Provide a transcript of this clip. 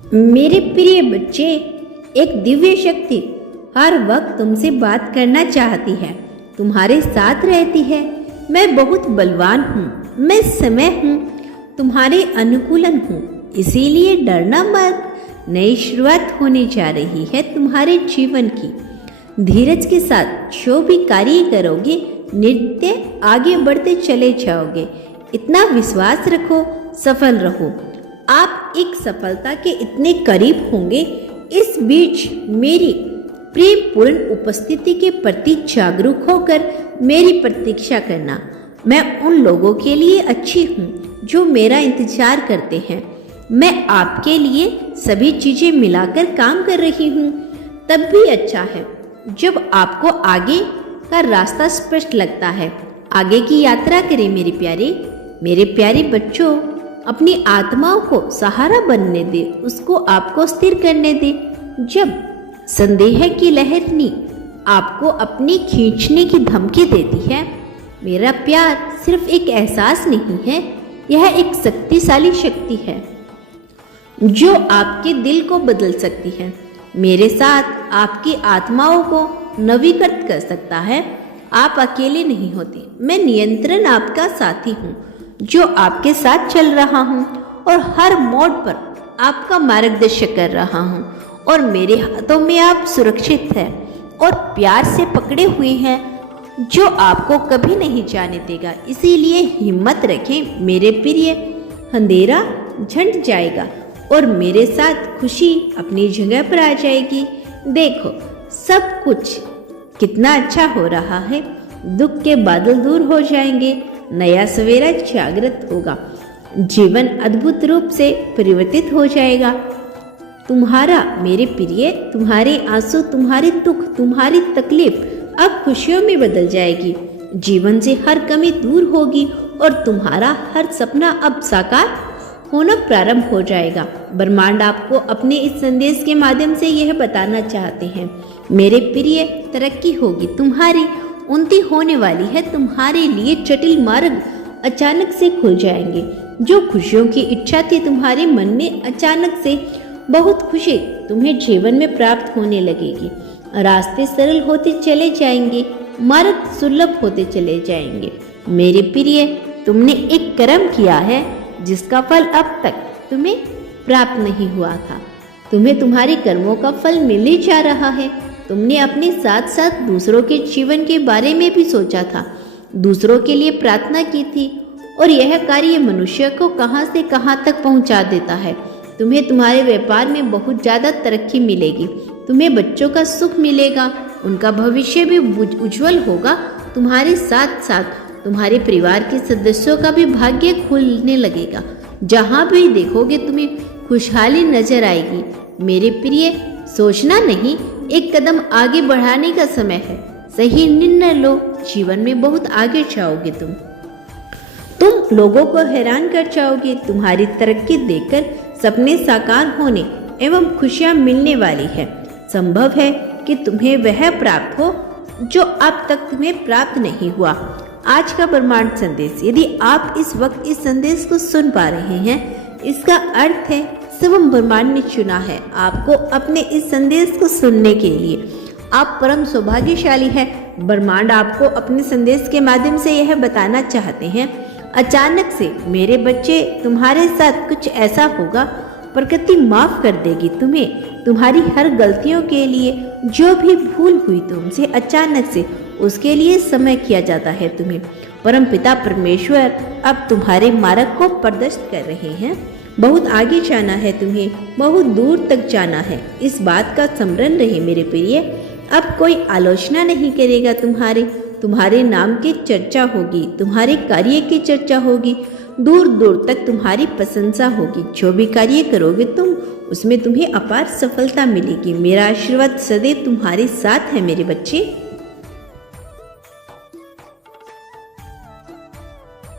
मेरे प्रिय बच्चे, एक दिव्य शक्ति हर वक्त तुमसे बात करना चाहती है, तुम्हारे साथ रहती है। मैं बहुत बलवान हूँ, मैं समय हूँ, तुम्हारे अनुकूलन हूँ, इसीलिए डरना मत। नई शुरुआत होने जा रही है तुम्हारे जीवन की। धीरज के साथ जो भी कार्य करोगे, नित्य आगे बढ़ते चले जाओगे। इतना विश्वास रखो, सफल रहो। आप एक सफलता के इतने करीब होंगे। इस बीच मेरी प्रेमपूर्ण उपस्थिति के प्रति जागरूक होकर मेरी प्रतीक्षा करना। मैं उन लोगों के लिए अच्छी हूँ जो मेरा इंतजार करते हैं। मैं आपके लिए सभी चीजें मिलाकर काम कर रही हूँ। तब भी अच्छा है जब आपको आगे का रास्ता स्पष्ट लगता है। आगे की यात्रा करें मेरे प्यारे बच्चों। अपनी आत्माओं को सहारा बनने दे, उसको आपको स्थिर करने दे। जब संदेह की लहरनी आपको अपनी खींचने की धमकी देती है, मेरा प्यार सिर्फ एक एहसास नहीं है, यह एक शक्तिशाली शक्ति है जो आपके दिल को बदल सकती है। मेरे साथ आपकी आत्माओं को नवीकृत कर सकता है। आप अकेले नहीं होते। मैं नियंत्रण आपका साथी हूँ जो आपके साथ चल रहा हूँ और हर मोड़ पर आपका मार्गदर्शन कर रहा हूँ। और मेरे हाथों में आप सुरक्षित हैं और प्यार से पकड़े हुए हैं जो आपको कभी नहीं जाने देगा। इसीलिए हिम्मत रखें मेरे प्रिय। अंधेरा झंड जाएगा और मेरे साथ खुशी अपनी जगह पर आ जाएगी। देखो सब कुछ कितना अच्छा हो रहा है। दुख के बादल दूर हो जाएंगे, नया सवेरा जागृत होगा, जीवन अद्भुत रूप से परिवर्तित हो जाएगा। तुम्हारा मेरे प्रिय, तुम्हारे आंसू, तुम्हारे दुख, तुम्हारी तकलीफ अब खुशियों में बदल जाएगी। जीवन से हर कमी दूर होगी और तुम्हारा हर सपना अब साकार होना प्रारंभ हो जाएगा। ब्रह्मांड आपको अपने इस संदेश के माध्यम से यह बताना चाहते हैं मेरे प्रिय, तरक्की होगी तुम्हारी, उन्नति होने वाली है। तुम्हारे लिए जटिल मार्ग अचानक से खुल जाएंगे। जो खुशियों की इच्छा थी तुम्हारे मन में, अचानक से बहुत खुशी तुम्हें जीवन में प्राप्त होने लगेगी। रास्ते सरल होते चले जाएंगे, मार्ग सुलभ होते चले जाएंगे। मेरे प्रिय, तुमने एक कर्म किया है जिसका फल अब तक तुम्हें प्राप्त नहीं हुआ था। तुम्हें तुम्हारे कर्मों का फल मिल ही जा रहा है। तुमने अपने साथ साथ दूसरों के जीवन के बारे में भी सोचा था, दूसरों के लिए प्रार्थना की थी और यह कार्य मनुष्य को कहां से कहां तक पहुंचा देता है। तुम्हें तुम्हारे व्यापार में बहुत ज़्यादा तरक्की मिलेगी। तुम्हें बच्चों का सुख मिलेगा, उनका भविष्य भी उज्जवल होगा। तुम्हारे साथ साथ तुम्हारे परिवार के सदस्यों का भी भाग्य खुलने लगेगा। जहाँ भी देखोगे तुम्हें खुशहाली नजर आएगी। मेरे प्रिय, सोचना नहीं, एक कदम आगे बढ़ाने का समय है। सही निर्णय लो, जीवन में बहुत आगे जाओगे। तुम लोगों को हैरान कर जाओगे। तुम्हारी तरक्की देखकर सपने साकार होने एवं खुशियां मिलने वाली है। संभव है कि तुम्हें वह प्राप्त हो जो अब तक तुम्हें प्राप्त नहीं हुआ। आज का ब्रह्मांड संदेश, यदि आप इस वक्त इस संदेश को सुन पा रहे हैं, इसका अर्थ है शिवम ब्रह्मांड ने चुना है आपको अपने इस संदेश को सुनने के लिए। आप परम सौभाग्यशाली है। ब्रह्मांड आपको अपने संदेश के माध्यम से यह बताना चाहते हैं, अचानक से मेरे बच्चे तुम्हारे साथ कुछ ऐसा होगा, प्रकृति माफ कर देगी तुम्हें तुम्हारी हर गलतियों के लिए। जो भी भूल हुई तुमसे अचानक से, उसके लिए समय किया जाता है तुम्हें। परम पिता परमेश्वर अब तुम्हारे मार्ग को प्रदर्शित कर रहे हैं। बहुत आगे जाना है तुम्हें, बहुत दूर तक जाना है। इस बात का स्मरण रहे मेरे प्रिय। अब कोई आलोचना नहीं करेगा तुम्हारे नाम की चर्चा होगी, तुम्हारे कार्य की चर्चा होगी, दूर दूर तक तुम्हारी प्रशंसा होगी। जो भी कार्य करोगे तुम, उसमें तुम्हें अपार सफलता मिलेगी। मेरा आशीर्वाद सदैव तुम्हारे साथ है मेरे बच्चे।